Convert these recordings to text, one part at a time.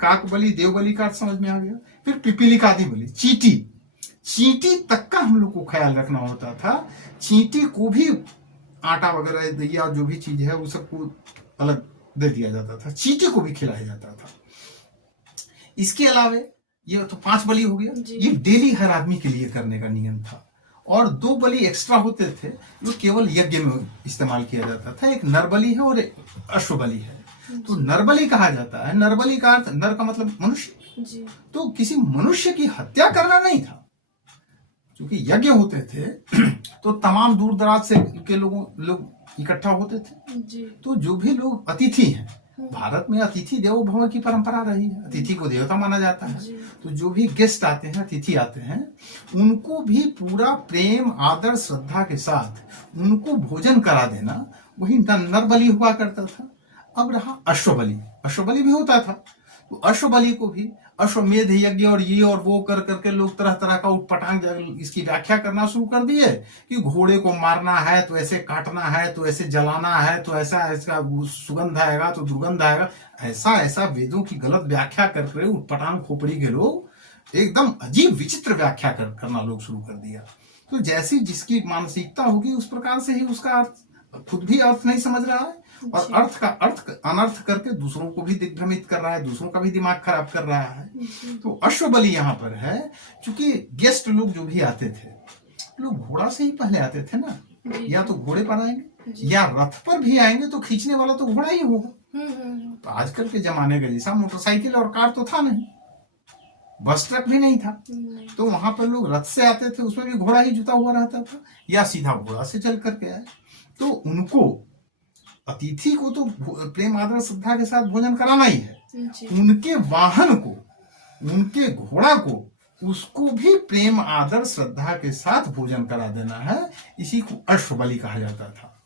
काक बलि, देव बलि का अर्थ समझ में आ गया। फिर पिपीलिकादि बलि, चींटी, चींटी तक का हम लोग को ख्याल रखना होता था। चींटी को भी आटा वगैरह या जो भी चीज है वो सबको अलग दे दिया जाता था, चींटी को भी खिलाया जाता था। इसके अलावे ये तो 5 बलि हो गया, ये डेली हर आदमी के लिए करने का नियम था। और 2 बलि एक्स्ट्रा होते थे जो केवल यज्ञ में इस्तेमाल किया जाता था। एक नर बलि है और एक अश्व बलि है। तो नर बलि कहा जाता है, नर बलि का अर्थ, नर का मतलब मनुष्य, तो किसी मनुष्य की हत्या करना नहीं था। क्योंकि यज्ञ होते थे तो तमाम दूर दराज से के लोग इकट्ठा होते थे। तो जो भी लोग अतिथि हैं, भारत में अतिथि देवो भव की परंपरा रही है, अतिथि को देवता माना जाता है। तो जो भी गेस्ट आते हैं, अतिथि आते हैं, उनको भी पूरा प्रेम आदर श्रद्धा के साथ उनको भोजन करा देना, वही नर बलि हुआ करता था। अब रहा अश्व बलि, अश्व बलि भी होता था। तो अश्व बलि को भी अश्वमेध यज्ञ और ये और वो कर करके लोग तरह तरह का उटपटांग इसकी व्याख्या करना शुरू कर दिए कि घोड़े को मारना है तो ऐसे काटना है, तो ऐसे जलाना है, तो ऐसा इसका सुगंध आएगा तो दुर्गंध आएगा। ऐसा ऐसा वेदों की गलत व्याख्या करके उटपटांग खोपड़ी के लोग एकदम अजीब विचित्र व्याख्या करना लोग शुरू कर दिया। तो जैसी जिसकी मानसिकता होगी उस प्रकार से ही उसका अर्थ, खुद भी अर्थ नहीं समझ रहा है और अर्थ का अर्थ अनर्थ करके दूसरों को भी दिग्भ्रमित कर रहा है, दूसरों का भी दिमाग खराब कर रहा है। तो अश्व बलि यहाँ पर है, क्योंकि गेस्ट लोग जो भी आते थे, लोग घोड़ा से ही पहले आते थे ना, या तो घोड़े पर आएंगे या रथ पर भी आएंगे, तो खींचने वाला तो घोड़ा ही होगा। तो आजकल के जमाने का जैसा मोटरसाइकिल और कार तो था नहीं, बस ट्रक भी नहीं था, तो वहां पर लोग रथ से आते थे, उसमें भी घोड़ा ही जुता हुआ रहता था, या सीधा घोड़ा से चल करके आए। तो उनको, अतिथि को तो प्रेम आदर श्रद्धा के साथ भोजन कराना ही है, उनके वाहन को, उनके घोड़ा को, उसको भी प्रेम आदर श्रद्धा के साथ भोजन करा देना है। इसी को अश्व बलि कहा जाता था।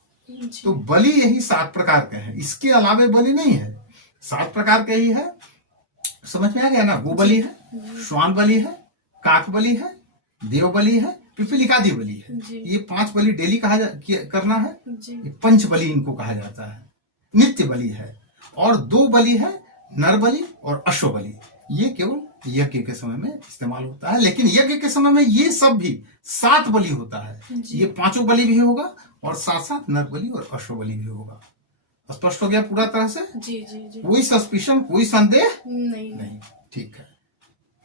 तो बलि यही 7 प्रकार के हैं, इसके अलावे बलि नहीं है, 7 प्रकार के ही है। समझ में आ गया ना? गो बलि है, श्वान बलि है, काक बलि है, देव बलि है, पिपीलिकादि बलि है। ये 5 बलि डेली करना है। ये पंच बलि इनको कहा जाता है, नित्य बलि है। और 2 बलि है, नर बलि और अश्व बलि। ये केवल यज्ञ के समय में इस्तेमाल होता है, लेकिन यज्ञ के समय में ये सब भी 7 बलि होता है। ये 5 बलि भी होगा और साथ साथ नर बलि और अश्व बलि भी होगा। स्पष्ट हो गया पूरा तरह से? जी जी जी। कोई सस्पिशन, कोई संदेह नहीं? ठीक है।